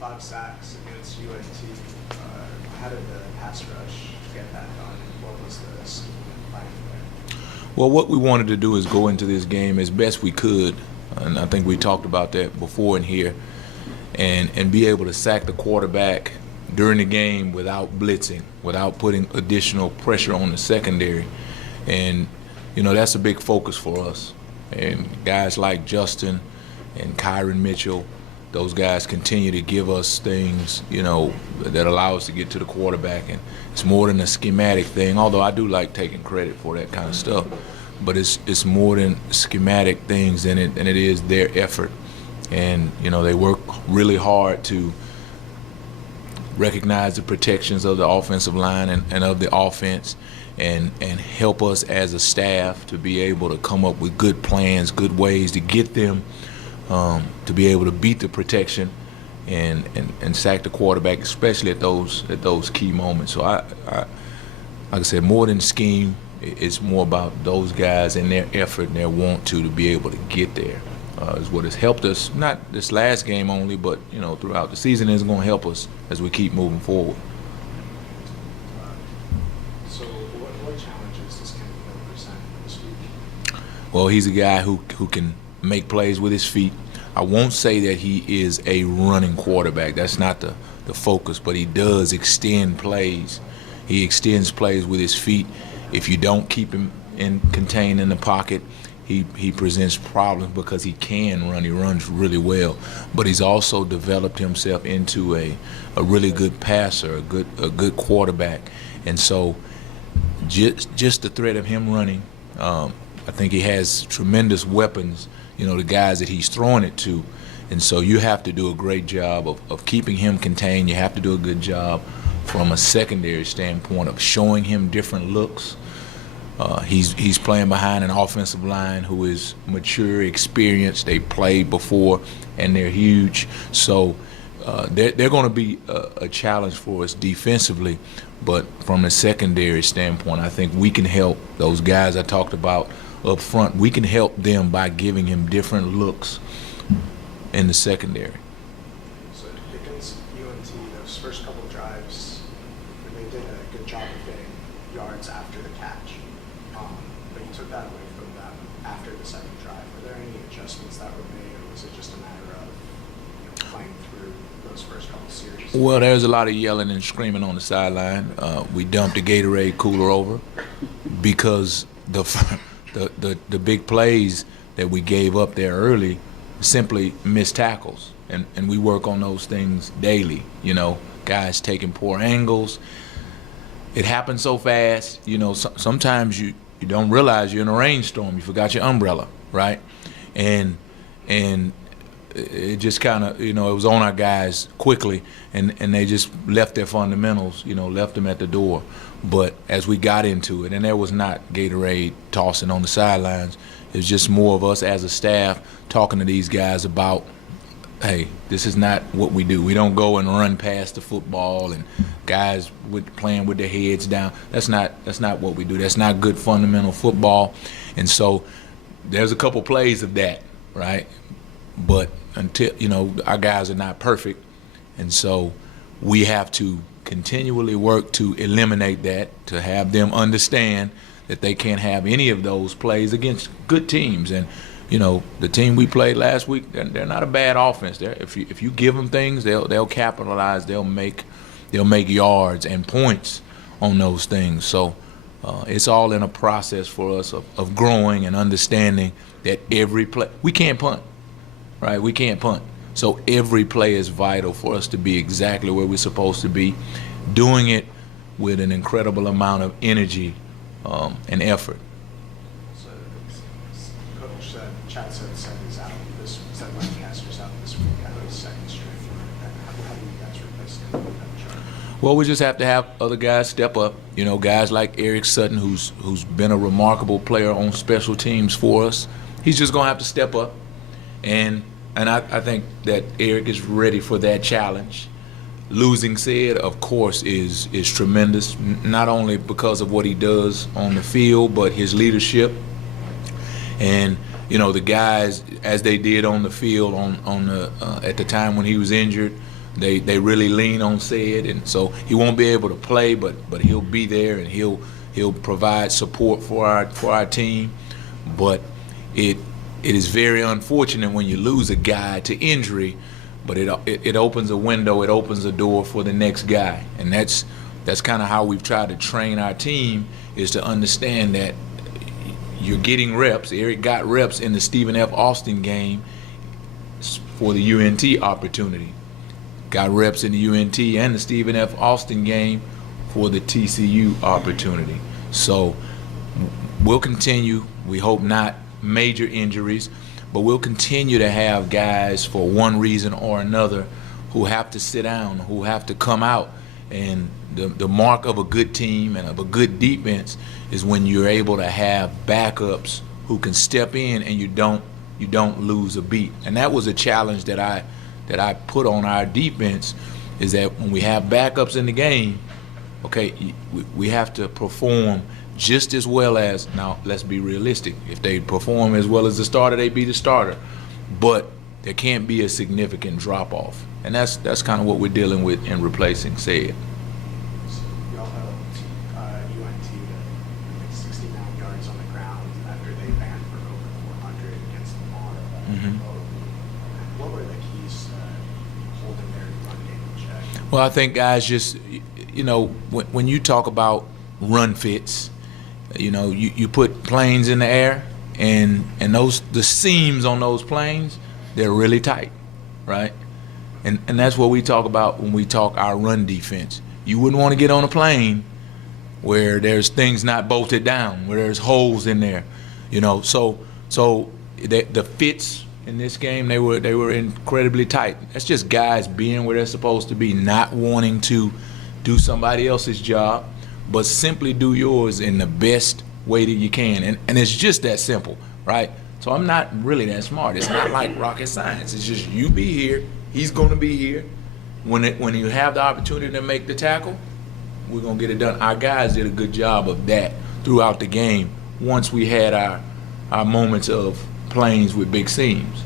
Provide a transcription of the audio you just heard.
5 sacks against UNT. How did the pass rush get that done? What was the scheme and plan there? Well, what we wanted to do is go into this game as best we could, and I think we talked about that before in here, and be able to sack the quarterback during the game without blitzing, without putting additional pressure on the secondary. And, that's a big focus for us. And guys like Justin and Kyron Mitchell, those guys continue to give us things, that allow us to get to the quarterback. And it's more than a schematic thing, although I do like taking credit for that kind of stuff. But it's more than schematic things than it is their effort. And, they work really hard to recognize the protections of the offensive line and of the offense and help us as a staff to be able to come up with good plans, good ways to get them to be able to beat the protection and sack the quarterback, especially at those key moments. So I like I said, more than scheme, it's more about those guys and their effort and their want to be able to get there. Is what has helped us, not this last game only, but throughout the season is going to help us as we keep moving forward. So what challenges does Kevin Hill present this week? Well, he's a guy who can make plays with his feet. I won't say that he is a running quarterback. That's not the focus, but he does extend plays. He extends plays with his feet. If you don't keep him contained in the pocket, he presents problems because he can run. He runs really well, but he's also developed himself into a really good passer, a good quarterback. And so just the threat of him running, I think he has tremendous weapons, the guys that he's throwing it to. And so you have to do a great job of keeping him contained. You have to do a good job from a secondary standpoint of showing him different looks. He's playing behind an offensive line who is mature, experienced. They played before, and they're huge. So they're going to be a challenge for us defensively. But from a secondary standpoint, I think we can help those guys I talked about up front. We can help them by giving him different looks in the secondary. So against UNT, those first couple of drives, they did a good job of getting yards after the catch. But you took that away from them after the second drive. Were there any adjustments that were made, or was it just a matter of playing through those first couple series? Well, there's a lot of yelling and screaming on the sideline. We dumped the Gatorade cooler over because the big plays that we gave up there early simply missed tackles. And we work on those things daily, guys taking poor angles. It happens so fast, sometimes you don't realize you're in a rainstorm. You forgot your umbrella, right? And it just kind of, it was on our guys quickly, and they just left their fundamentals, left them at the door. But as we got into it, and there was not Gatorade tossing on the sidelines, it was just more of us as a staff talking to these guys about, hey, this is not what we do. We don't go and run past the football and guys playing with their heads down. That's not what we do. That's not good fundamental football. And so there's a couple plays of that, right? But until our guys are not perfect, and so we have to continually work to eliminate that, to have them understand that they can't have any of those plays against good teams. And the team we played last week, they're not a bad offense. If you give them things, they'll capitalize. They'll make yards and points on those things. So it's all in a process for us of growing and understanding that every play, we can't punt, right? We can't punt. So every play is vital for us to be exactly where we're supposed to be, doing it with an incredible amount of energy and effort. So Coach Chad said he's out said Lancaster's out this week. How is second string? How do you guys replace him with that chart? Well, we just have to have other guys step up. Guys like Eric Sutton, who's been a remarkable player on special teams for us. He's just gonna have to step up, and I think that Eric is ready for that challenge. Losing Sid, of course, is tremendous, not only because of what he does on the field, but his leadership. And the guys, as they did on the field at the time when he was injured, They really lean on Sept, and so he won't be able to play, but he'll be there and he'll provide support for our team. But it is very unfortunate when you lose a guy to injury, but it opens a window, it opens a door for the next guy, and that's kind of how we've tried to train our team, is to understand that you're getting reps. Eric got reps in the Stephen F. Austin game for the UNT opportunity. Got reps in the UNT and the Stephen F. Austin game for the TCU opportunity. So we'll continue. We hope not major injuries, but we'll continue to have guys for one reason or another who have to sit down, who have to come out. And the mark of a good team and of a good defense is when you're able to have backups who can step in and you don't lose a beat. And that was a challenge that I put on our defense, is that when we have backups in the game, okay, we have to perform just as well as, now let's be realistic, if they perform as well as the starter, they be the starter. But there can't be a significant drop off. And that's kind of what we're dealing with in replacing Sept. Y'all held UNT to 69 yards on the ground after they ran for over 400 against Lamar. What were the keys to holding their run game in check? Well, I think guys just, when you talk about run fits, you put planes in the air, and the seams on those planes, they're really tight, right? And that's what we talk about when we talk our run defense. You wouldn't want to get on a plane where there's things not bolted down, where there's holes in there, So the fits in this game, they were incredibly tight. That's just guys being where they're supposed to be, not wanting to do somebody else's job, but simply do yours in the best way that you can. And it's just that simple, right? So I'm not really that smart. It's not like rocket science. It's just you be here, he's going to be here. When you have the opportunity to make the tackle, we're going to get it done. Our guys did a good job of that throughout the game once we had our moments of planes with big seams.